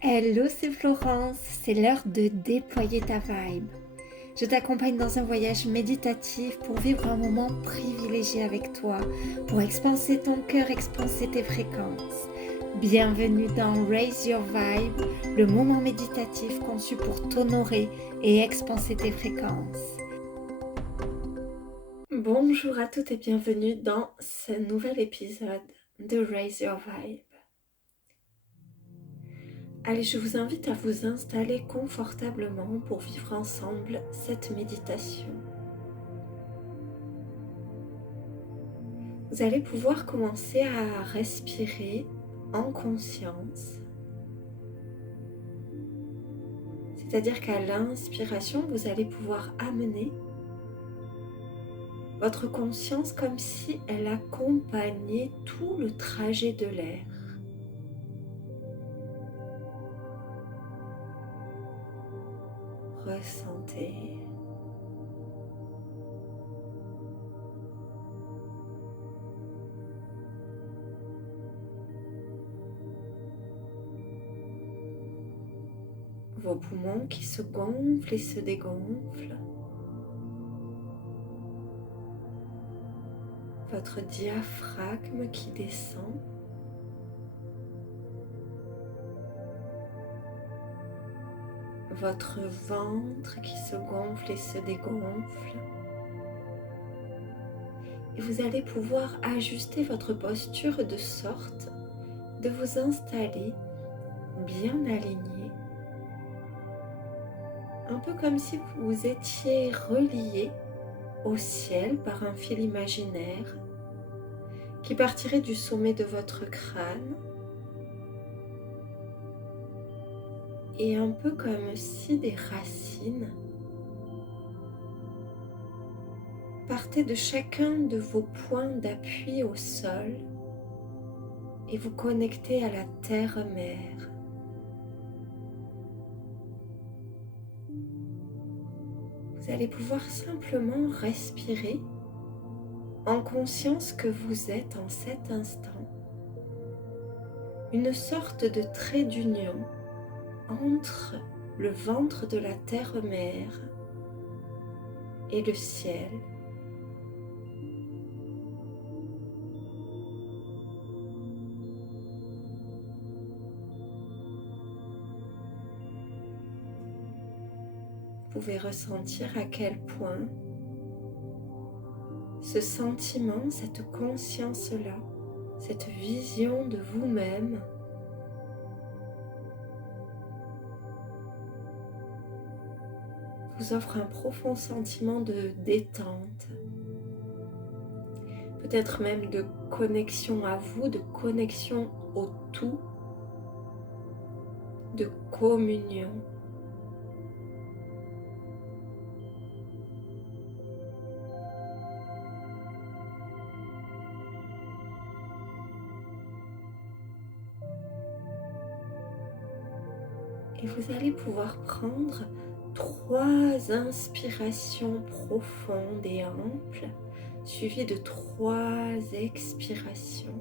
Hello, c'est Florence, c'est l'heure de déployer ta vibe. Je t'accompagne dans un voyage méditatif pour vivre un moment privilégié avec toi, pour expanser ton cœur, expanser tes fréquences. Bienvenue dans Raise Your Vibe, le moment méditatif conçu pour t'honorer et expanser tes fréquences. Bonjour à toutes et bienvenue dans ce nouvel épisode de Raise Your Vibe. Allez, je vous invite à vous installer confortablement pour vivre ensemble cette méditation. Vous allez pouvoir commencer à respirer en conscience. C'est-à-dire qu'à l'inspiration, vous allez pouvoir amener votre conscience comme si elle accompagnait tout le trajet de l'air. Ressentez. Vos poumons qui se gonflent et se dégonflent. Votre diaphragme qui descend. Votre ventre qui se gonfle et se dégonfle. Et vous allez pouvoir ajuster votre posture de sorte de vous installer bien aligné. Un peu comme si vous étiez relié au ciel par un fil imaginaire qui partirait du sommet de votre crâne et un peu comme si des racines partaient de chacun de vos points d'appui au sol et vous connectez à la terre-mère. Vous allez pouvoir simplement respirer en conscience que vous êtes en cet instant une sorte de trait d'union entre le ventre de la terre-mère et le ciel. Vous pouvez ressentir à quel point ce sentiment, cette conscience-là, cette vision de vous-même vous offre un profond sentiment de détente, peut-être même de connexion à vous, de connexion au tout, de communion. Et vous allez pouvoir prendre 3 inspirations profondes et amples, suivies de 3 expirations.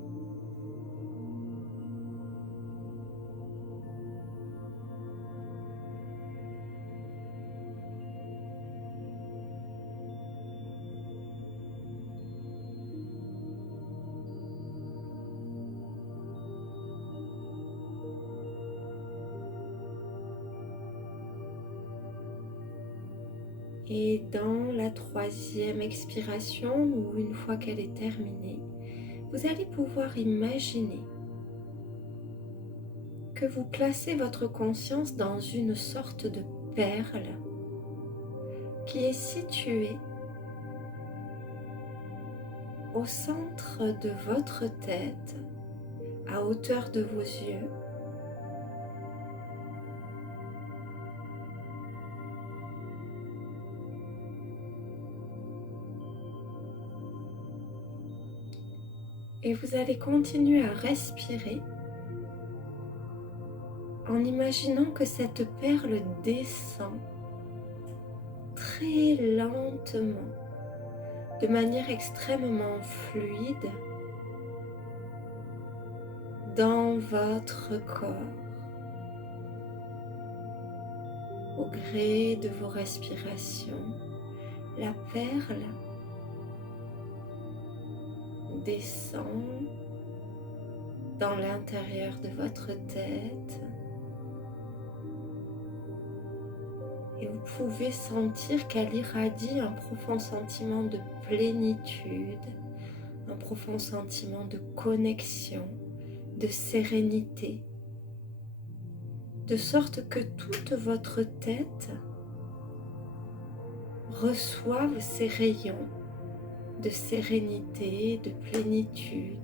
Et dans la 3e expiration, ou une fois qu'elle est terminée, vous allez pouvoir imaginer que vous placez votre conscience dans une sorte de perle qui est située au centre de votre tête, à hauteur de vos yeux. Et vous allez continuer à respirer en imaginant que cette perle descend très lentement, de manière extrêmement fluide, dans votre corps. au gré de vos respirations, la perle descend dans l'intérieur de votre tête et vous pouvez sentir qu'elle irradie un profond sentiment de plénitude, un profond sentiment de connexion, de sérénité, de sorte que toute votre tête reçoive ces rayons de sérénité, de plénitude.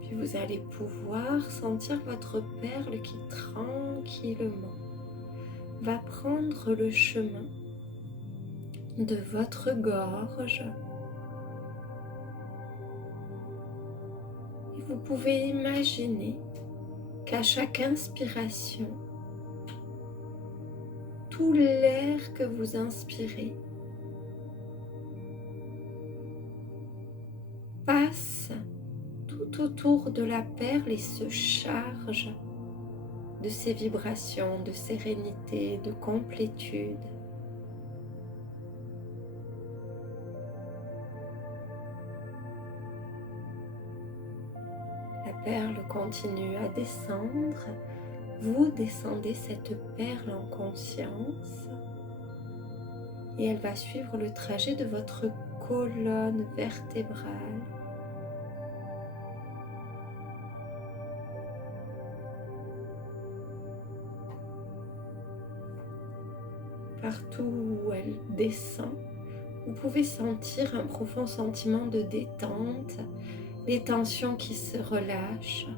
Puis vous allez pouvoir sentir votre perle qui tranquillement va prendre le chemin de votre gorge. Et vous pouvez imaginer qu'à chaque inspiration, tout l'air que vous inspirez passe tout autour de la perle et se charge de ces vibrations de sérénité, de complétude. La perle continue à descendre. Vous descendez cette perle en conscience et elle va suivre le trajet de votre colonne vertébrale. Partout où elle descend, vous pouvez sentir un profond sentiment de détente, les tensions qui se relâchent.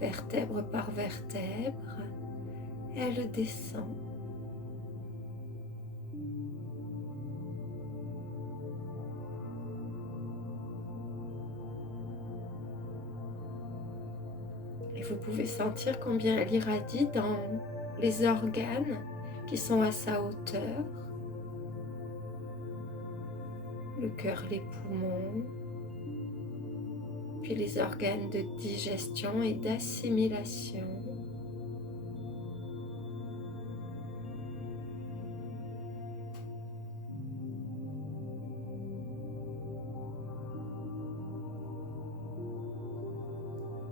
Vertèbre par vertèbre, elle descend. Et vous pouvez sentir combien elle irradie dans les organes qui sont à sa hauteur. Le cœur, les poumons, puis les organes de digestion et d'assimilation.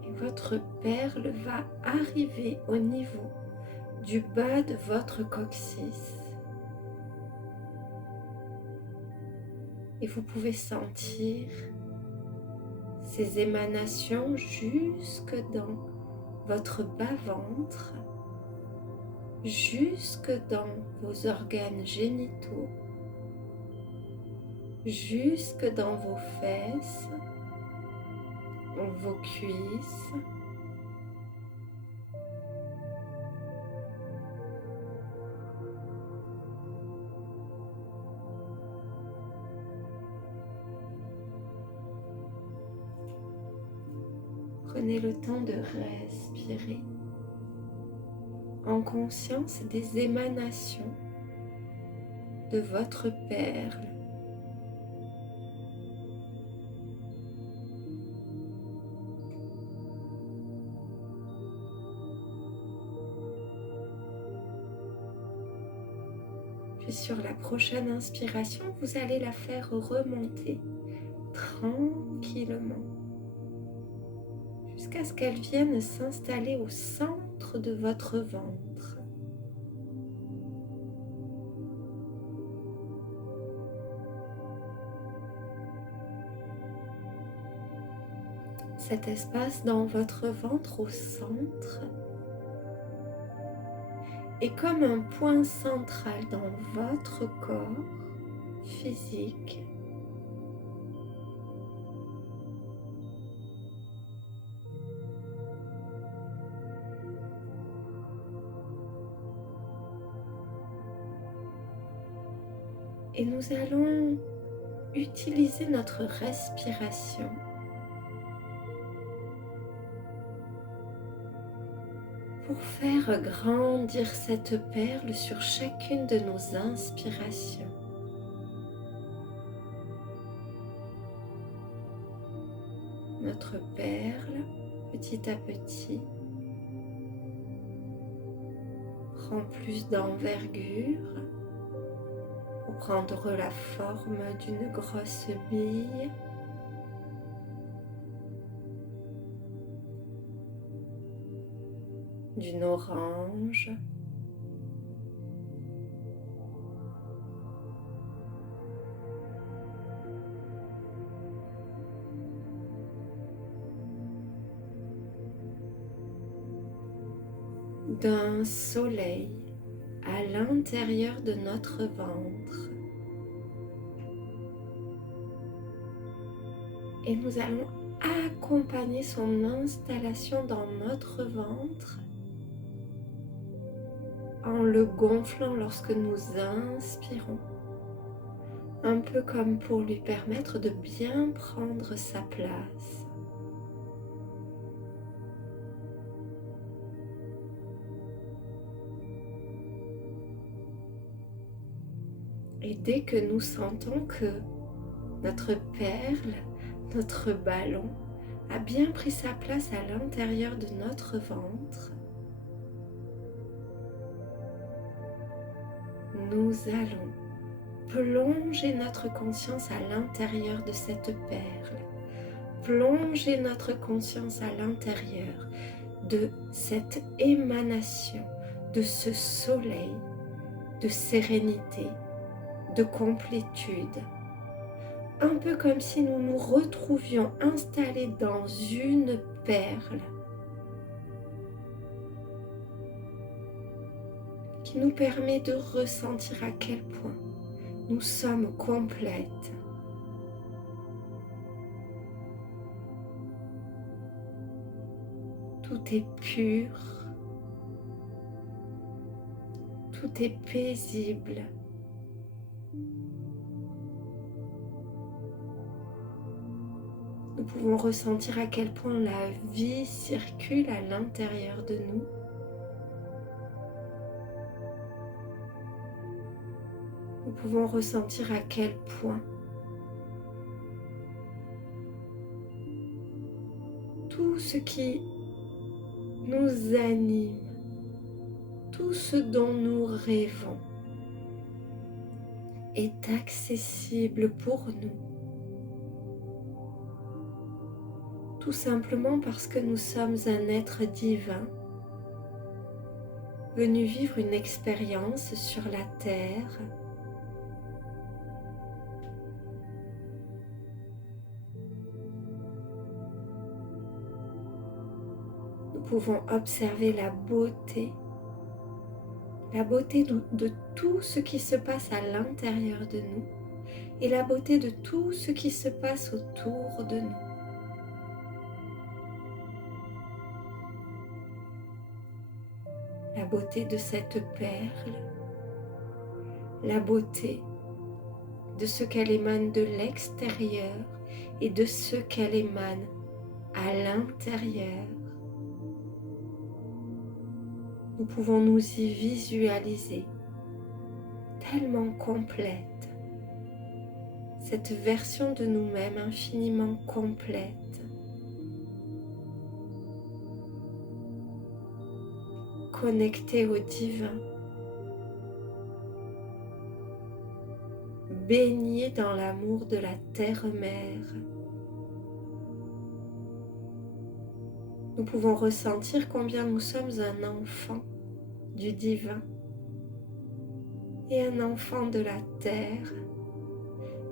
Et votre perle va arriver au niveau du bas de votre coccyx. Et vous pouvez sentir ces émanations jusque dans votre bas-ventre, jusque dans vos organes génitaux, jusque dans vos fesses, vos cuisses. Prenez le temps de respirer en conscience des émanations de votre perle. Puis sur la prochaine inspiration, vous allez la faire remonter tranquillement jusqu'à ce qu'elle vienne s'installer au centre de votre ventre. Cet espace dans votre ventre au centre est comme un point central dans votre corps physique. Et nous allons utiliser notre respiration pour faire grandir cette perle sur chacune de nos inspirations. Notre perle, petit à petit, prend plus d'envergure pour prendre la forme d'une grosse bille. D'une orange, d'un soleil à l'intérieur de notre ventre. Et nous allons accompagner son installation dans notre ventre en le gonflant lorsque nous inspirons, un peu comme pour lui permettre de bien prendre sa place. Et dès que nous sentons que notre perle, notre ballon, a bien pris sa place à l'intérieur de notre ventre, nous allons plonger notre conscience à l'intérieur de cette perle, plonger notre conscience à l'intérieur de cette émanation, de ce soleil, de sérénité, de complétude. Un peu comme si nous nous retrouvions installés dans une perle qui nous permet de ressentir à quel point nous sommes complètes. Tout est pur, tout est paisible. Nous pouvons ressentir à quel point la vie circule à l'intérieur de nous. Nous pouvons ressentir à quel point tout ce qui nous anime, tout ce dont nous rêvons est accessible pour nous. Tout simplement parce que nous sommes un être divin, venu vivre une expérience sur la terre, nous pouvons observer la beauté de tout ce qui se passe à l'intérieur de nous et la beauté de tout ce qui se passe autour de nous. La beauté de cette perle, la beauté de ce qu'elle émane de l'extérieur et de ce qu'elle émane à l'intérieur. Nous pouvons nous y visualiser tellement complète, cette version de nous-mêmes infiniment complète. Connecté au divin, baigné dans l'amour de la terre-mère. Nous pouvons ressentir combien nous sommes un enfant du divin et un enfant de la terre,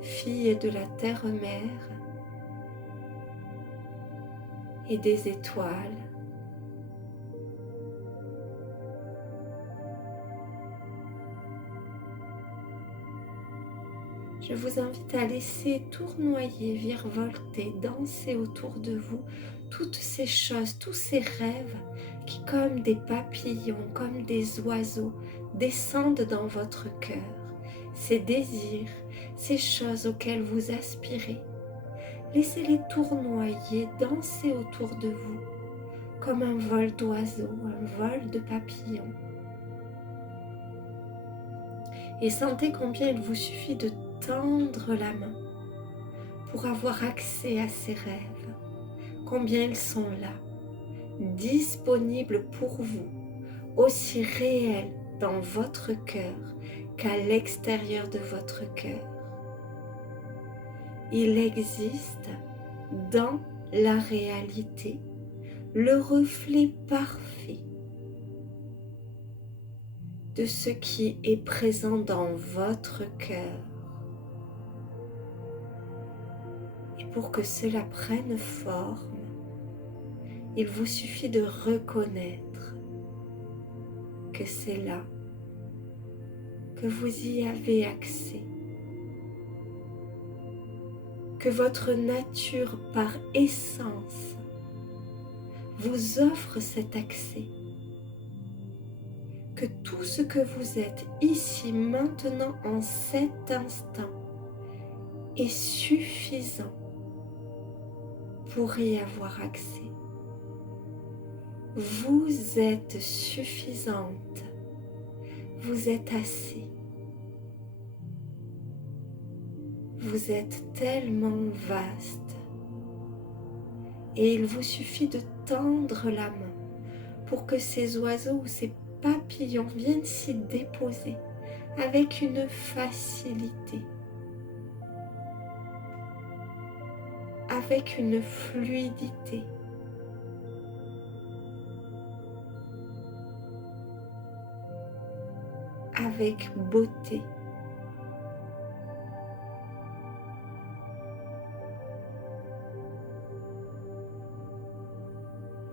fille de la terre-mère et des étoiles. Je vous invite à laisser tournoyer, virevolter, danser autour de vous toutes ces choses, tous ces rêves qui, comme des papillons, comme des oiseaux, descendent dans votre cœur. Ces désirs, ces choses auxquelles vous aspirez. Laissez-les tournoyer, danser autour de vous, comme un vol d'oiseau, un vol de papillon. Et sentez combien il vous suffit de tendre la main pour avoir accès à ces rêves, combien ils sont là, disponibles pour vous, aussi réels dans votre cœur qu'à l'extérieur de votre cœur. Il existe dans la réalité le reflet parfait de ce qui est présent dans votre cœur. Et pour que cela prenne forme, il vous suffit de reconnaître que c'est là, que vous y avez accès, que votre nature par essence vous offre cet accès, que tout ce que vous êtes ici, maintenant, en cet instant, est suffisant pour y avoir accès. Vous êtes suffisante, vous êtes assez. Vous êtes tellement vaste et il vous suffit de tendre la main pour que ces oiseaux ou ces papillons viennent s'y déposer avec une facilité, avec une fluidité. Avec beauté.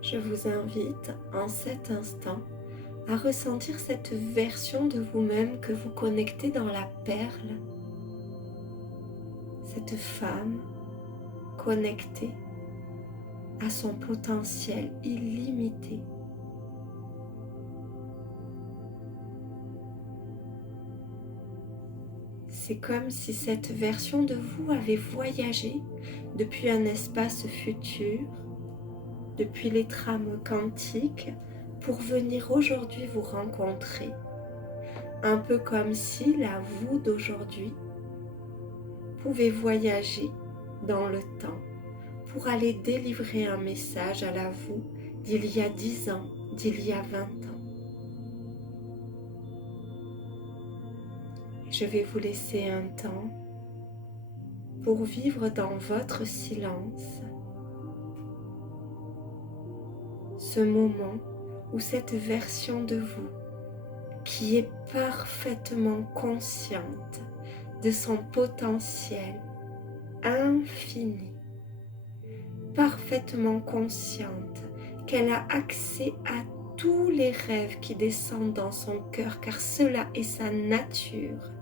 Je vous invite en cet instant à ressentir cette version de vous-même que vous connectez dans la perle, cette femme connectée à son potentiel illimité. C'est comme si cette version de vous avait voyagé depuis un espace futur, depuis les trames quantiques, pour venir aujourd'hui vous rencontrer. Un peu comme si la vous d'aujourd'hui pouvait voyager dans le temps pour aller délivrer un message à la vous d'il y a 10 ans, d'il y a 20 ans. Je vais vous laisser un temps pour vivre dans votre silence ce moment où cette version de vous qui est parfaitement consciente de son potentiel infini, parfaitement consciente qu'elle a accès à tous les rêves qui descendent dans son cœur, car cela est sa nature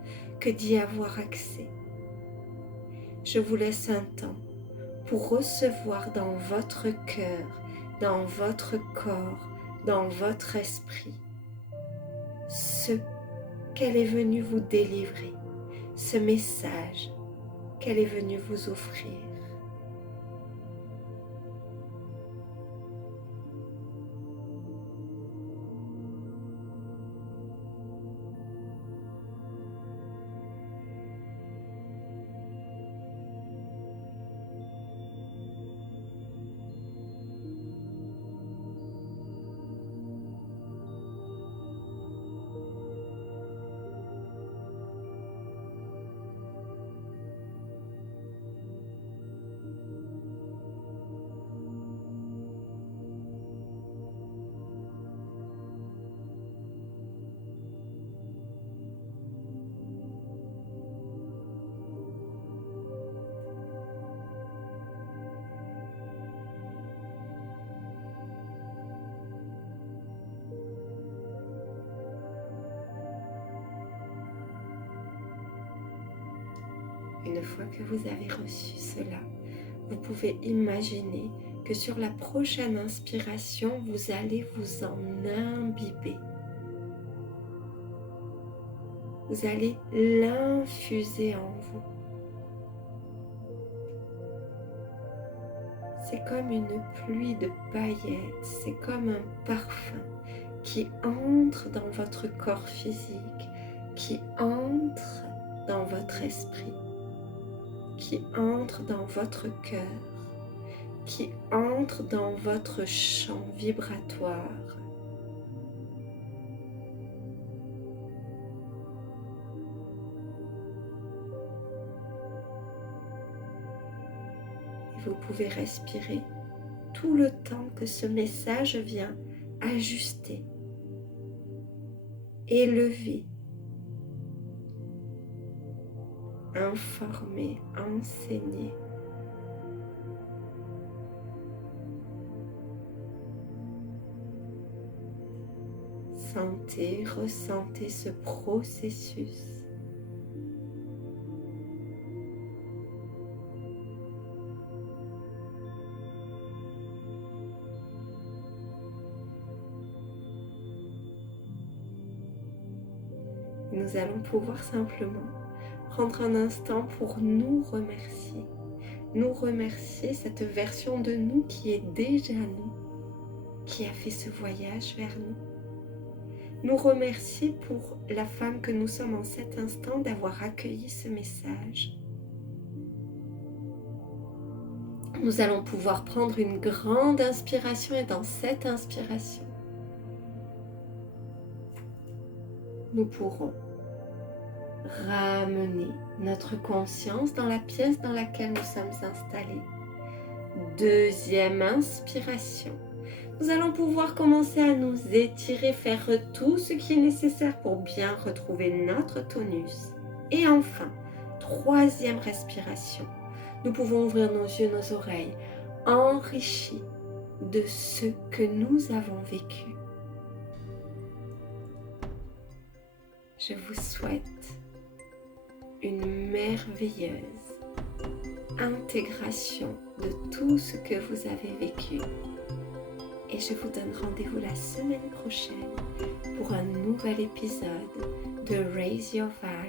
que d'y avoir accès. Je vous laisse un temps pour recevoir dans votre cœur, dans votre corps, dans votre esprit, ce qu'elle est venue vous délivrer, ce message qu'elle est venue vous offrir. Une fois que vous avez reçu cela, vous pouvez imaginer que sur la prochaine inspiration, vous allez vous en imbiber. Vous allez l'infuser en vous. c'est comme une pluie de paillettes, c'est comme un parfum qui entre dans votre corps physique, qui entre dans votre esprit, qui entre dans votre cœur, qui entre dans votre champ vibratoire. Et vous pouvez respirer tout le temps que ce message vient ajuster, élever, informer, enseigner. Sentez, ressentez ce processus. Nous allons pouvoir simplement prendre un instant pour nous remercier. Nous remercier cette version de nous qui est déjà nous, qui a fait ce voyage vers nous. Nous remercier pour la femme que nous sommes en cet instant d'avoir accueilli ce message. Nous allons pouvoir prendre une grande inspiration et dans cette inspiration, nous pourrons ramener notre conscience dans la pièce dans laquelle nous sommes installés. Deuxième inspiration. Nous allons pouvoir commencer à nous étirer, faire tout ce qui est nécessaire pour bien retrouver notre tonus. Et enfin, troisième respiration. Nous pouvons ouvrir nos yeux, nos oreilles, enrichis de ce que nous avons vécu. Je vous souhaite une merveilleuse intégration de tout ce que vous avez vécu. Et je vous donne rendez-vous la semaine prochaine pour un nouvel épisode de Raise Your Vibe.